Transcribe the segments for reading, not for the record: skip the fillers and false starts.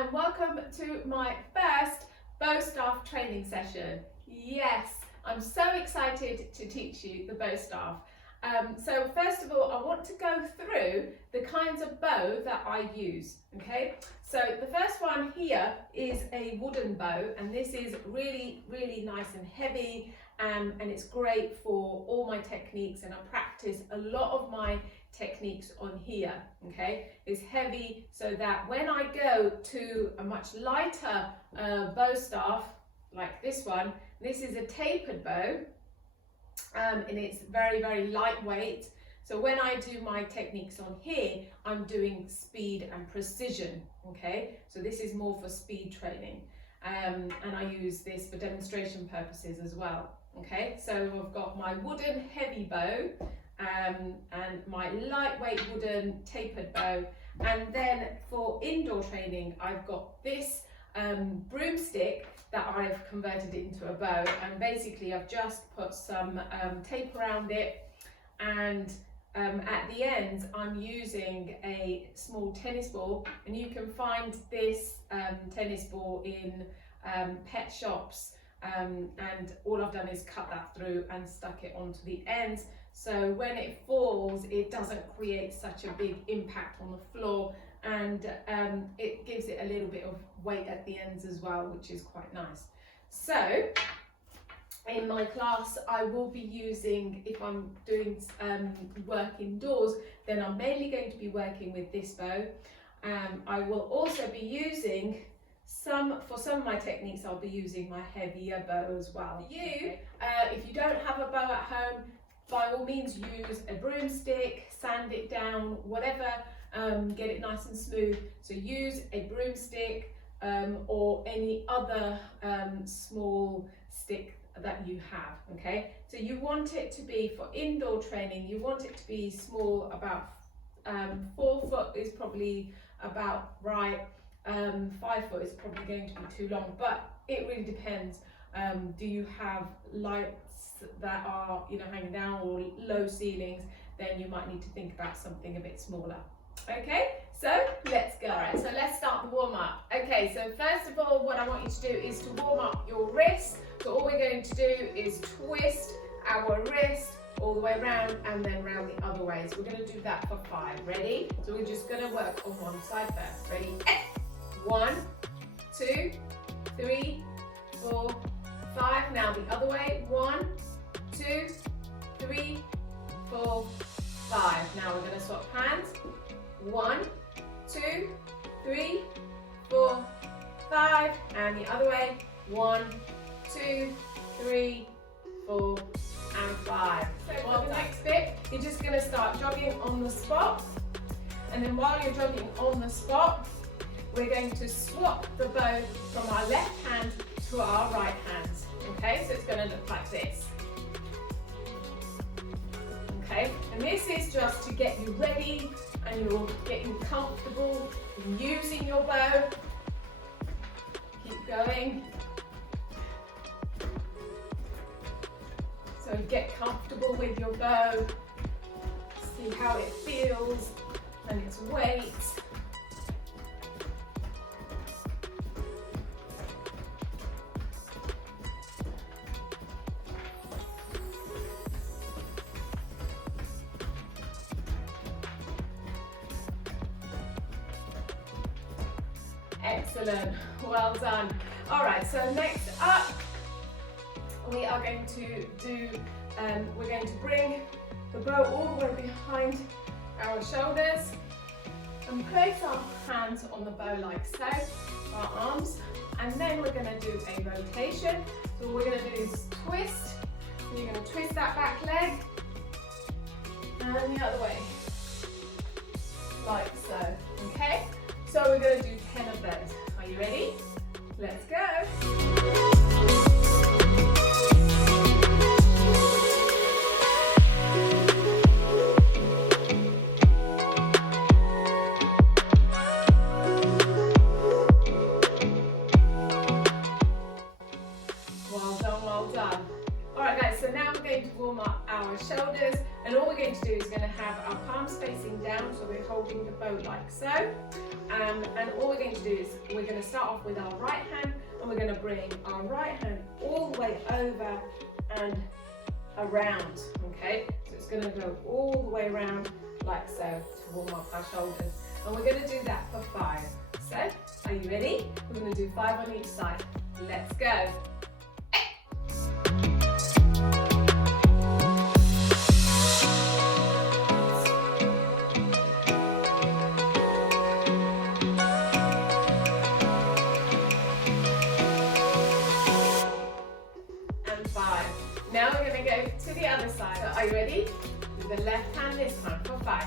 and welcome to my first bow staff training session. Yes, I'm so excited to teach you the bow staff. So first of all, I want to go through the kinds of bow that I use, okay? So the first one here is a wooden bow, and this is really nice and heavy, and it's great for all my techniques, and I practice a lot of my techniques on here, okay? It's heavy so that when I go to a much lighter bow staff like this one, this is a tapered bow, and it's very lightweight. So when I do my techniques on here, I'm doing speed and precision, okay? So this is more for speed training, and I use this for demonstration purposes as well, okay? So I've got my wooden heavy bow, and my lightweight wooden tapered bow, and then for indoor training I've got this broomstick that I've converted into a bow, and basically I've just put some tape around it, and at the end I'm using a small tennis ball, and you can find this tennis ball in pet shops, and all I've done is cut that through and stuck it onto the ends, so when it falls it doesn't create such a big impact on the floor, and it gives it a little bit of weight at the ends as well, which is quite nice. So in my class I will be using, if I'm doing work indoors, then I'm mainly going to be working with this bow. I will also be using for some of my techniques I'll be using my heavier bow as well. If you don't have a bow at home, by all means use a broomstick, sand it down, whatever, get it nice and smooth. So use a broomstick or any other small stick that you have, okay? So you want it to be, for indoor training, you want it to be small, about 4 foot is probably about right, 5 foot is probably going to be too long, but it really depends. Do you have lights that are, hanging down, or low ceilings? Then you might need to think about something a bit smaller. Okay, so let's go. All right, so let's start the warm up. Okay, so first of all, what I want you to do is to warm up your wrist. So all we're going to do is twist our wrist all the way around and then round the other way. So we're going to do that for 5. Ready? So we're just going to work on one side first. Ready? 1, 2, 3, 4, 5. Now the other way. 1, 2, 3, 4, 5. Now we're going to swap hands. 1, 2, 3, 4, 5, and the other way. 1, 2, 3, 4, and 5. So for the next bit, you're just going to start jogging on the spot, and then while you're jogging on the spot, we're going to swap the bow from our left hand to our right hand. Okay, so it's going to look like this. Okay, and this is just to get you ready and you're getting comfortable using your bow. Keep going. So get comfortable with your bow. See how it feels and its weight. Excellent, well done. All right, so next up, we are going to do, we're going to bring the bow all the way behind our shoulders and place our hands on the bow like so, our arms, and then we're going to do a rotation. So what we're going to do is twist, and you're going to twist that back leg, and the other way, like so, okay? So we're going to do 10 of those. Are you ready? Let's go. Well done. All right guys, so now we're going to warm up our shoulders, and all we're going to do is going to have our palms facing down, so we're holding holding the bow like so. And all we're going to do is we're going to start off with our right hand, and we're going to bring our right hand all the way over and around, okay? So it's going to go all the way around like so to warm up our shoulders. And we're going to do that for 5. So, are you ready? We're going to do 5 on each side. Let's go. And 5. Now we're going to go to the other side. So are you ready? With the left hand this time for 5.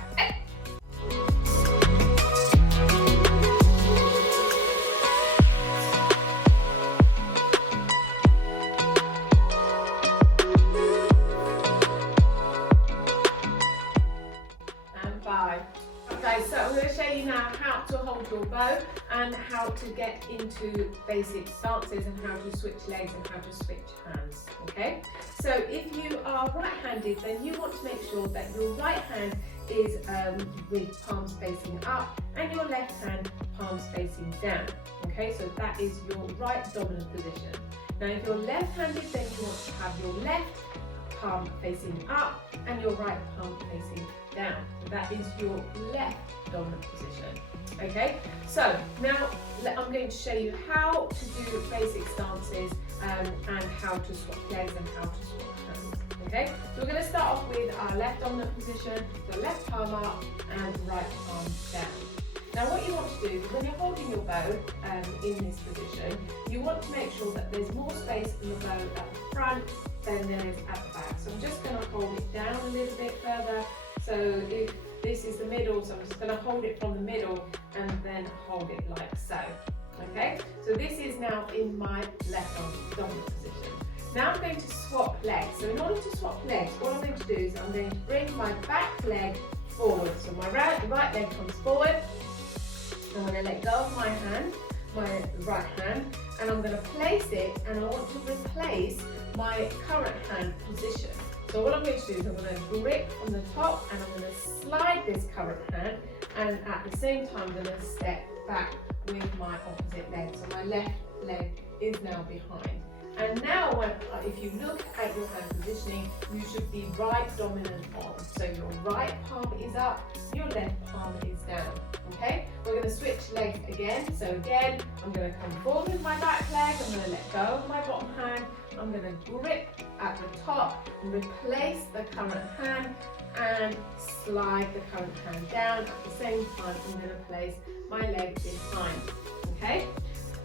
Okay, so I'm going to show you now how to hold your bow and how to get into basic stances and how to switch legs and how to switch hands, okay? So if you are right-handed, then you want to make sure that your right hand is with palms facing up and your left hand palms facing down, okay? So that is your right dominant position. Now if you're left-handed, then you want to have your left palm facing up and your right palm facing down. So that is your left dominant position. Okay, so now I'm going to show you how to do basic stances and how to swap legs and how to swap hands. Okay, so we're going to start off with our left dominant position, so left palm up and right palm down. Now what you want to do is when you're holding your bow in this position, you want to make sure that there's more space in the bow at the front than there is at the back. So I'm just going to hold it down a little bit further. So if this is the middle, so I'm just going to hold it from the middle and then hold it like so. Okay, so this is now in my left dominant position. Now I'm going to swap legs. So in order to swap legs, what I'm going to do is I'm going to bring my back leg forward. So my right leg comes forward. I'm going to let go of my hand, my right hand, and I'm going to place it, and I want to replace my current hand position. So what I'm going to do is I'm going to grip on the top and I'm going to slide this current hand, and at the same time I'm going to step back with my opposite leg. So my left leg is now behind. And now if you look at your hand positioning, you should be right dominant on. So your right palm is up, your left palm is down. Okay, we're going to switch legs again. So again, I'm going to come forward with my back leg, I'm going to let go of my bottom hand, I'm going to grip at the top, replace the current hand and slide the current hand down. At the same time, I'm going to place my leg behind. Okay,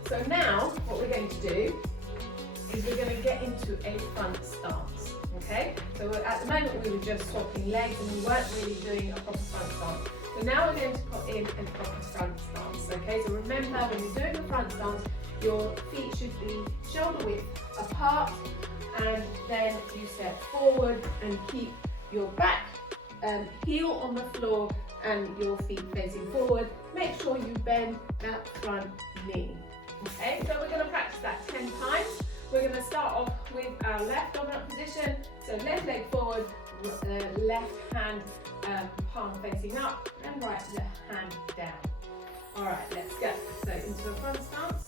so now what we're going to do is we're going to get into a front stance. Okay, so at the moment we were just swapping legs and we weren't really doing a proper front stance. So now we're going to put in a proper front stance. Okay, so remember when you're doing a front stance, your feet should be shoulder width apart, and then you step forward and keep your back heel on the floor and your feet facing forward. Make sure you bend that front knee. Okay, so we're going to practice that 10 times. We're going to start off with our left dominant position. So left leg forward, left hand palm facing up, and right hand down. All right, let's go. So into a front stance.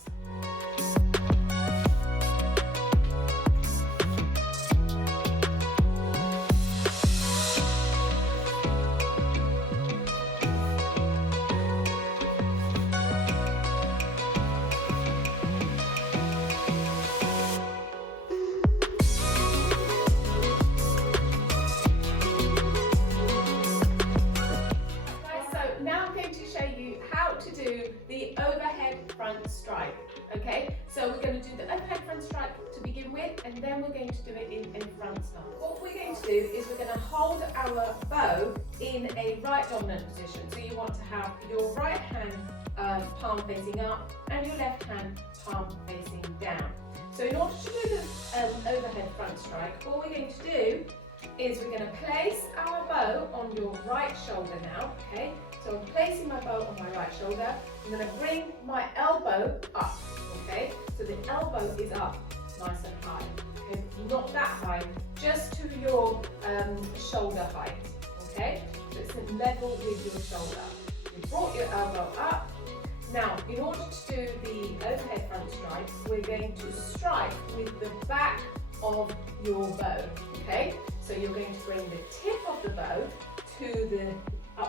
The overhead front strike. Okay, so we're going to do the overhead front strike to begin with, and then we're going to do it in front stance. What we're going to do is we're going to hold our bow in a right dominant position. So you want to have your right hand palm facing up and your left hand palm facing down. So in order to do the overhead front strike, all we're going to do is we're going to place our bow on your right shoulder now. Okay, so I'm placing my bow on my right shoulder. I'm going to bring my elbow up. Okay, so the elbow is up nice and high. Okay, not that high, just to your shoulder height. Okay, so it's level with your shoulder. you've brought your elbow up. Now, in order to do the overhead front strike, we're going to strike with the back of your bow, okay? So you're going to bring the tip of the bow to the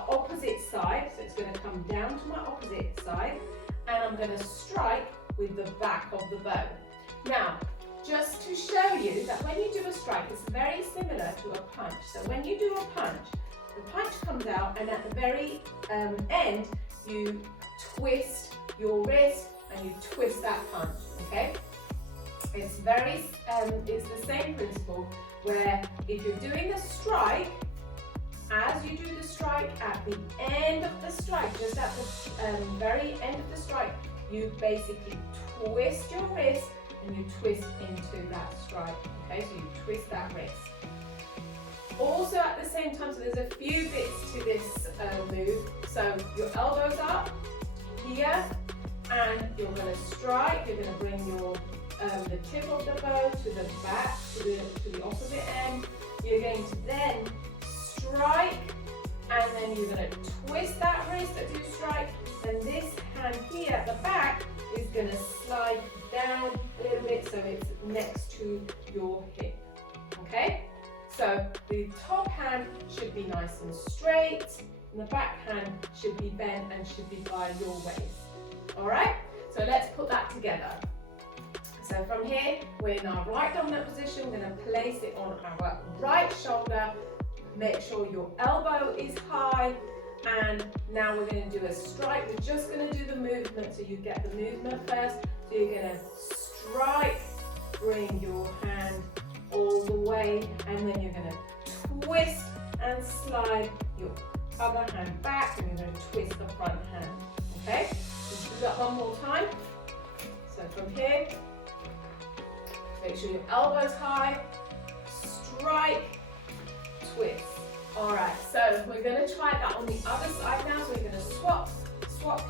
opposite side, so it's going to come down to my opposite side, and I'm going to strike with the back of the bow. Now, just to show you that when you do a strike, it's very similar to a punch. So when you do a punch, the punch comes out, and at the very end, you twist your wrist and you twist that punch, okay? It's the same principle where if you're doing a strike, as you do the strike, at the end of the strike, just at the very end of the strike, you basically twist your wrist and you twist into that strike, okay? So you twist that wrist. Also at the same time, so there's a few bits to this move. So your elbows up here, and you're going to strike. You're going to bring your the tip of the bow to the back, to the opposite end. You're going to then strike, and then you're going to twist that wrist as you strike. And this hand here at the back is going to slide down a little bit so it's next to your hip. Okay? So the top hand should be nice and straight, and the back hand should be bent and should be by your waist. Alright? So let's put that together. So from here, we're in our right dominant position. We're going to place it on our right shoulder. Make sure your elbow is high. And now we're going to do a strike. We're just going to do the movement so you get the movement first. So you're going to strike, bring your hand all the way, and then you're going to twist and slide your other hand back, and you're going to twist the front hand. Okay? Let's do that one more time. So from here, make sure your elbow's high, strike, twist. Alright, so we're going to try that on the other side now. So we're going to swap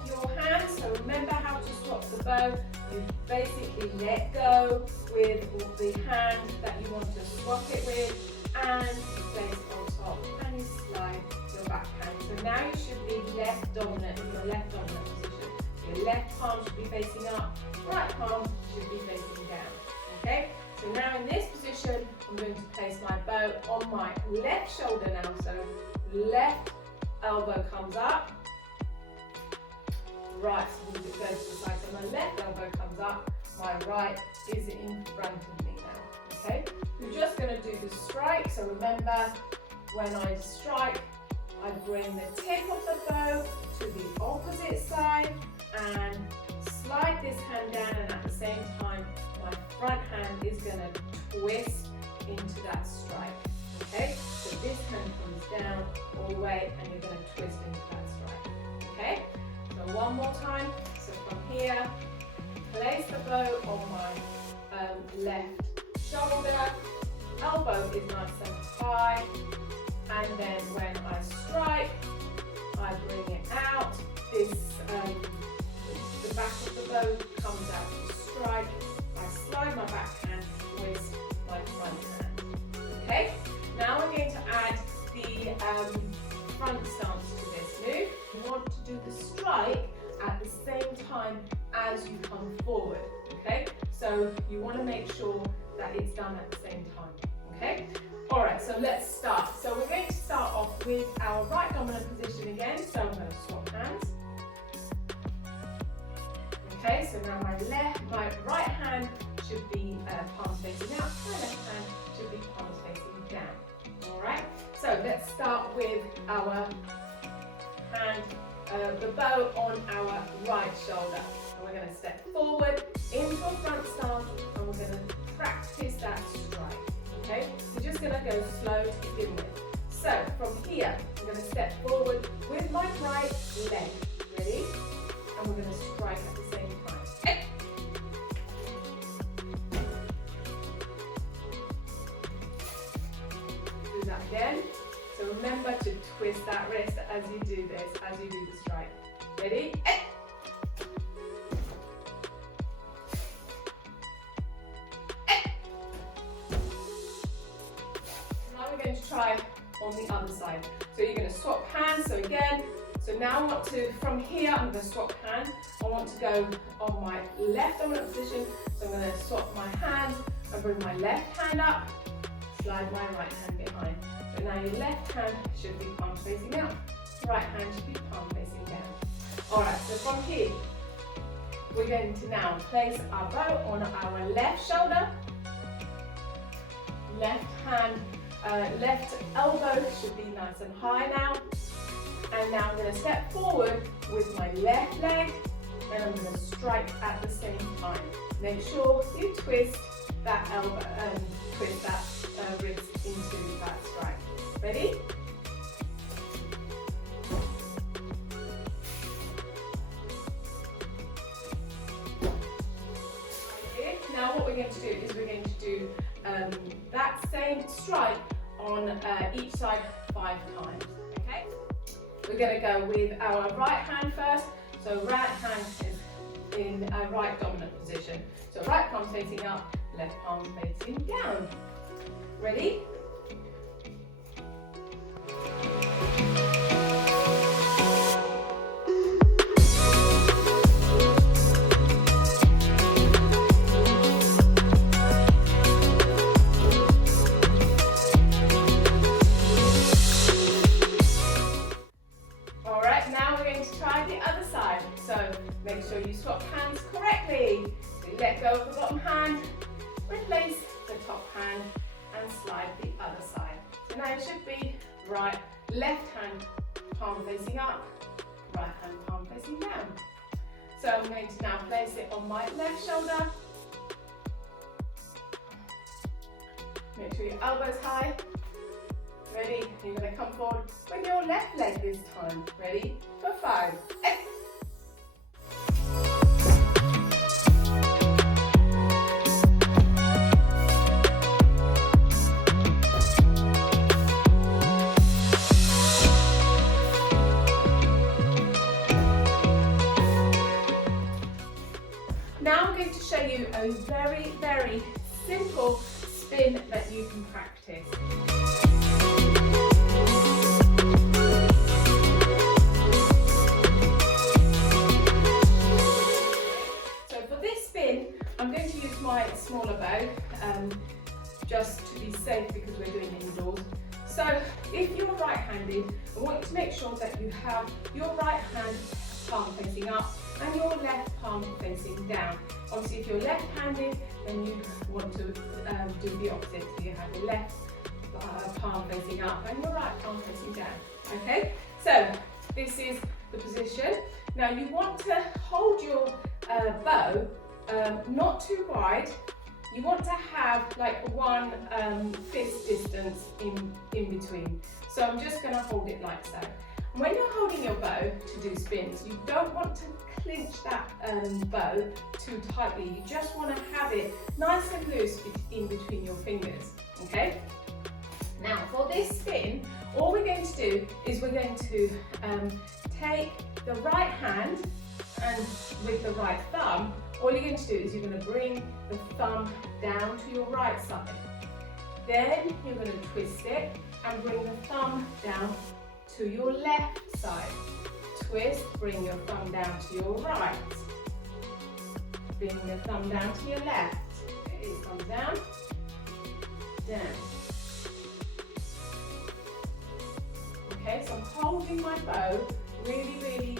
your hands. So remember how to swap the bow. You basically let go with the hand that you want to swap it with, and you place it on top, and you slide your back hand. So now you should be left dominant in your left dominant position. Your left palm should be facing up, right palm should be facing down. Okay? So now in this position, I'm going to place my bow on my left shoulder now. So left elbow comes up, right, so it goes to the side. So my left elbow comes up, my right is in front of me now. Okay? We're just going to do the strike. So remember, when I strike, I bring the tip of the bow to the opposite side and slide this hand down, and at the same time, my front hand is going to twist into that strike. Okay? So this hand comes down all the way, and you're going to twist into that strike. Okay? So one more time. So from here, place the bow on my left shoulder. Elbow is nice and high. And then when I strike, I bring it out. The back of the bow comes out to strike. I slide my back hand, twist my front hand. Okay? Now we're going to add the front stance to this move. You want to do the strike at the same time as you come forward. Okay? So you want to make sure that it's done at the same time. Okay? Alright, so let's start. So we're going to start off with our right dominant position again. So I'm going to swap hands. Okay, so now my right hand should be palms facing out, my left hand should be palms facing down. Alright, so let's start with our hand, the bow on our right shoulder. And we're going to step forward into a front stance, and we're going to practice that strike. Okay, we're just going to go slow to begin with. So from here, I'm going to step forward with my right leg. Ready? And we're going to strike at the same time. Do that again. So remember to twist that wrist as you do this, as you do the strike. Ready? Now we're going to try on the other side. So you're going to swap hands. So again, So now I want to, from here, I'm going to swap hands. I want to go on my left dominant position. So I'm going to swap my hands and bring my left hand up, slide my right hand behind. So now your left hand should be palm facing up, right hand should be palm facing down. Alright, so from here, we're going to now place our bow on our left shoulder, left hand, left elbow should be nice and high now. And now I'm going to step forward with my left leg and I'm going to strike at the same time. Make sure you twist that elbow, twist that wrist into that strike. Ready? Now what we're going to do is we're going to do that same strike on each side 5 times. Okay? We're going to go with our right hand first. So right hand is in a right dominant position. So right palm facing up, left palm facing down. Ready? Make sure you swap hands correctly. So let go of the bottom hand, replace the top hand and slide the other side. So now it should be right, left hand palm facing up, right hand palm facing down. So I'm going to now place it on my left shoulder. Make sure your elbow's high. Ready? You're going to come forward with your left leg this time. Ready? For 5. Now I'm going to show you a very, very simple spin that you can practice. So for this spin, I'm going to use my smaller bow, just to be safe because we're doing it indoors. So if you're right-handed, I want you to make sure that you have your right hand palm facing up and your left palm facing down. Obviously if you're left-handed, then you want to do the opposite. So you have your left palm facing up and your right palm facing down. Okay, so this is the position. Now you want to hold your bow not too wide. You want to have like one fist distance in between. So I'm just going to hold it like so. When you're holding your bow to do spins, you don't want to clinch that bow too tightly. You just want to have it nice and loose in between your fingers. Okay? Now for this spin, all we're going to do is we're going to take the right hand and with the right thumb, all you're going to do is you're going to bring the thumb down to your right side. Then you're going to twist it and bring the thumb down to your left side. Twist, bring your thumb down to your right. Bring your thumb down to your left. It comes down, down. Okay, so I'm holding my bow really, really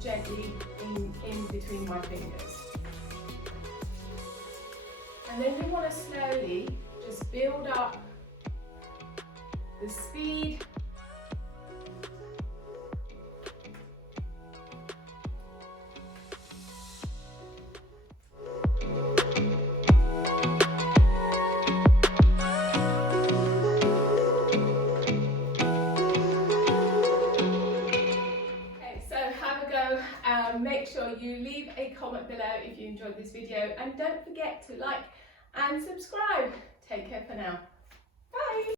gently in between my fingers. And then you want to slowly just build up the speed. Make sure you leave a comment below if you enjoyed this video and don't forget to like and subscribe. Take care for now.